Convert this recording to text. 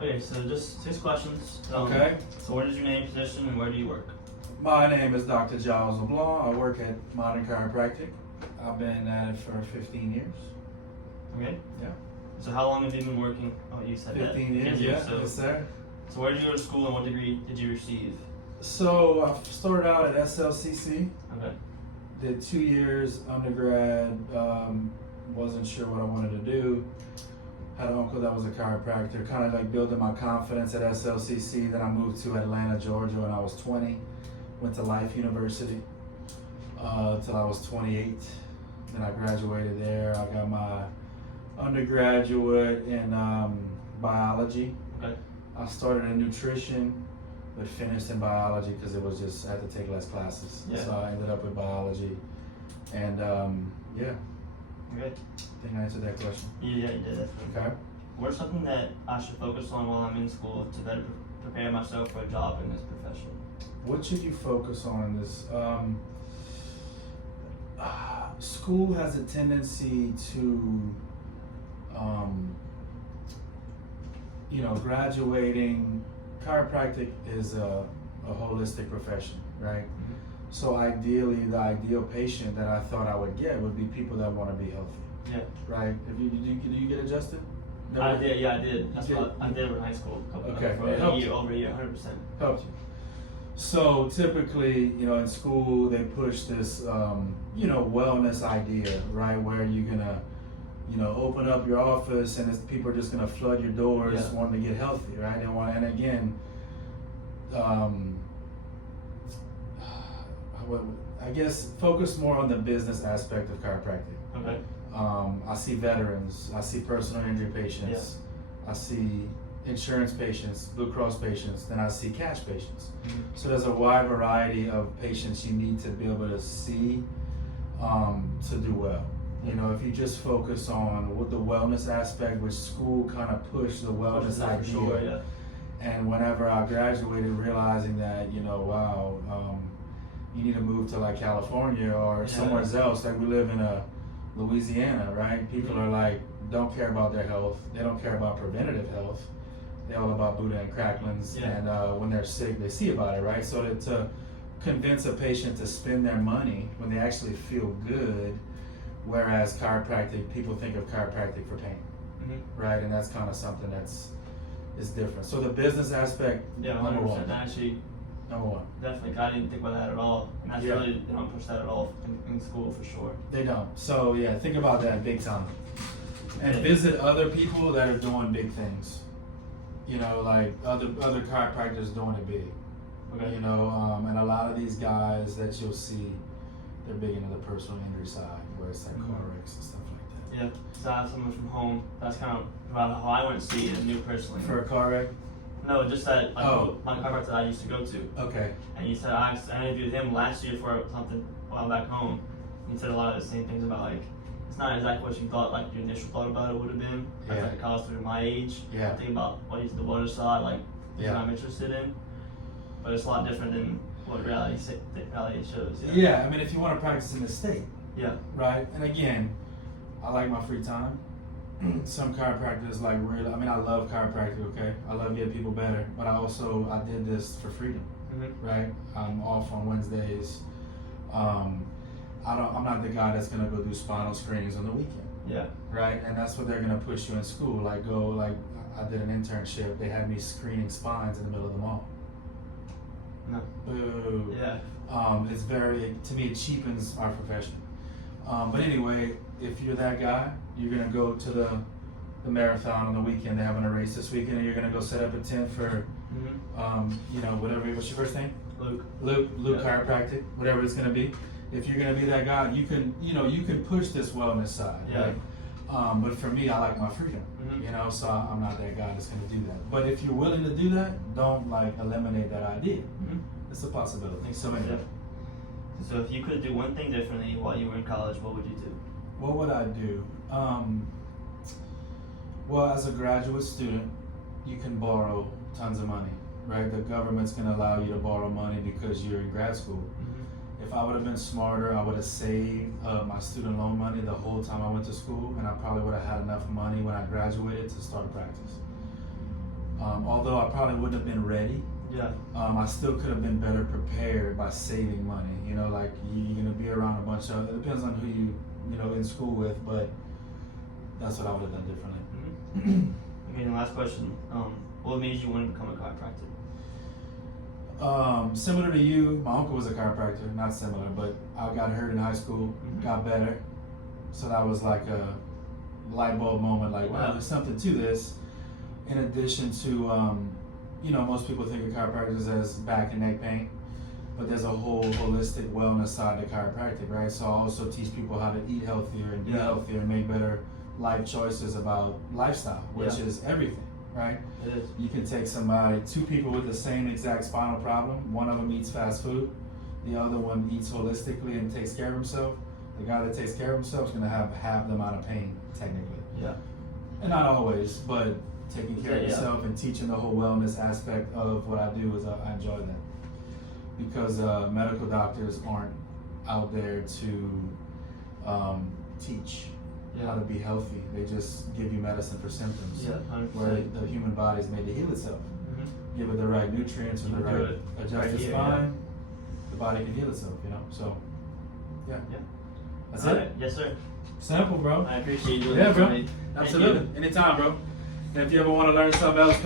Okay, so just 6 questions. Okay. So what is your name, position, and where do you work? My name is Dr. Giles LeBlanc. I work at Modern Chiropractic. I've been at it for 15 years. Okay. Yeah. So how long have you been working? Oh, you said 15 that. years, yeah. Yes, sir. So where did you go to school and what degree did you receive? So I started out at SLCC. Okay. Did 2 years undergrad. Wasn't sure what I wanted to do. Had an uncle that was a chiropractor, kind of like building my confidence at SLCC. Then I moved to Atlanta, Georgia when I was 20. Went to Life University till I was 28. Then I graduated there. I got my undergraduate in biology. Okay. I started in nutrition, but finished in biology because it was just, I had to take less classes. Yeah. So I ended up with biology. And yeah, Okay. I think I answered that question. Yeah, you did. Okay. What's something that I should focus on while I'm in school to better prepare myself for a job in this profession? What should you focus on in this? School has a tendency to, graduating. Chiropractic is a holistic profession, right? Mm-hmm. So ideally, the ideal patient that I thought I would get would be people that want to be healthy, Yeah. right? If you do you get adjusted? I did. Yeah, I did. That's You what I did in high school. Okay. For It helped a year, you. over a year, 100%. Helped you. So typically, in school they push this, wellness idea, right? Where you're gonna, open up your office and people are just gonna flood your doors, Yeah. wanting to get healthy, right? And again, I guess focus more on the business aspect of chiropractic. Okay. I see veterans, I see personal injury patients, I see insurance patients, Blue Cross patients, then I see cash patients. Mm-hmm. So there's a wide variety of patients you need to be able to see to do well. If you just focus on with the wellness aspect, which school kind of pushed the wellness idea. For sure, yeah. And whenever I graduated, realizing that, wow, you need to move to like California or somewhere else. Like we live in Louisiana, right? People are like, don't care about their health. They don't care about preventative health. They're all about Buddha and Cracklins. Yeah. And when they're sick, they see about it, right? So to convince a patient to spend their money when they actually feel good, whereas chiropractic, people think of chiropractic for pain, Mm-hmm. right? And that's kind of something is different. So the business aspect, Yeah, number 100%. one. Actually, Number one. definitely, I didn't think about that at all. And that's really, they don't push that at all in school for sure. They don't. So yeah, think about that big time. And Yeah. visit other people that are doing big things. Like other chiropractors doing it big. Okay. And a lot of these guys that you'll see, they're big into the personal injury side, where it's like car wrecks and stuff like that. Yeah, so I have someone from home. That's kind of about how I went to see it and knew personally. For a car wreck? No, just that my Oh. chiropractor that I used to go to. Okay. And he said I interviewed him last year for something while back home. He said a lot of the same things about like it's not exactly what you thought, like your initial thought about it would have been. As like a college student my age. Yeah. I think about what he's the water side, like Yeah. what I'm interested in. But it's a lot different than what reality shows. Yeah, I mean, if you want to practice in the state, Yeah. right? And again, I like my free time. Some chiropractors like really, I love chiropractic, okay? I love getting people better, but I did this for freedom, Mm-hmm. right? I'm off on Wednesdays. I'm not the guy that's gonna go do spinal screenings on the weekend, Yeah. right? And that's what they're gonna push you in school. I did an internship, they had me screening spines in the middle of the mall. No. Boo. Yeah. To me, it cheapens our profession. But anyway, if you're that guy, you're gonna go to the marathon on the weekend. They're having a race this weekend, and you're gonna go set up a tent for, Mm-hmm. whatever. What's your first name? Luke. Luke Yeah. Chiropractic, whatever it's gonna be. If you're gonna be that guy, you can push this wellness side, Yeah. right? But for me, I like my freedom, Mhm. so I'm not that guy that's gonna do that. But if you're willing to do that, don't eliminate that idea. Mm-hmm. It's a possibility. So Yeah. anyway. So if you could do one thing differently while you were in college, what would you do? What would I do? Well, as a graduate student, you can borrow tons of money, right? The government's going to allow you to borrow money because you're in grad school. Mm-hmm. If I would have been smarter, I would have saved my student loan money the whole time I went to school, and I probably would have had enough money when I graduated to start a practice. Although I probably wouldn't have been ready, Yeah. I still could have been better prepared by saving money. You know, like you're gonna be around a bunch of. It depends on who you in school with, but that's what I would have done differently. Okay, and last question. What made you want to become a chiropractor? Similar to you, my uncle was a chiropractor. Not similar, but I got hurt in high school, got better, so that was like a light bulb moment. Like, wow, there's something to this. In addition to, most people think of chiropractors as back and neck pain, but there's a whole holistic wellness side to chiropractic, right? So I also teach people how to eat healthier and be healthier and make better life choices about lifestyle, which is everything, right? It is. You can take two people with the same exact spinal problem. One of them eats fast food, the other one eats holistically and takes care of himself. The guy that takes care of himself is going to have half the amount of pain, technically. Yeah. And not always, but taking care of yourself and teaching the whole wellness aspect of what I do is I enjoy that. Because medical doctors aren't out there to teach how to be healthy. They just give you medicine for symptoms. Yeah, 100%. Where the human body is made to heal itself. Give it the right nutrients or the right adjusted spine, the body can heal itself, So, yeah. That's it. Yes, sir. Simple, bro. I appreciate you doing Yeah, this bro. for me. Absolutely. Anytime, bro. And if you ever want to learn something else, come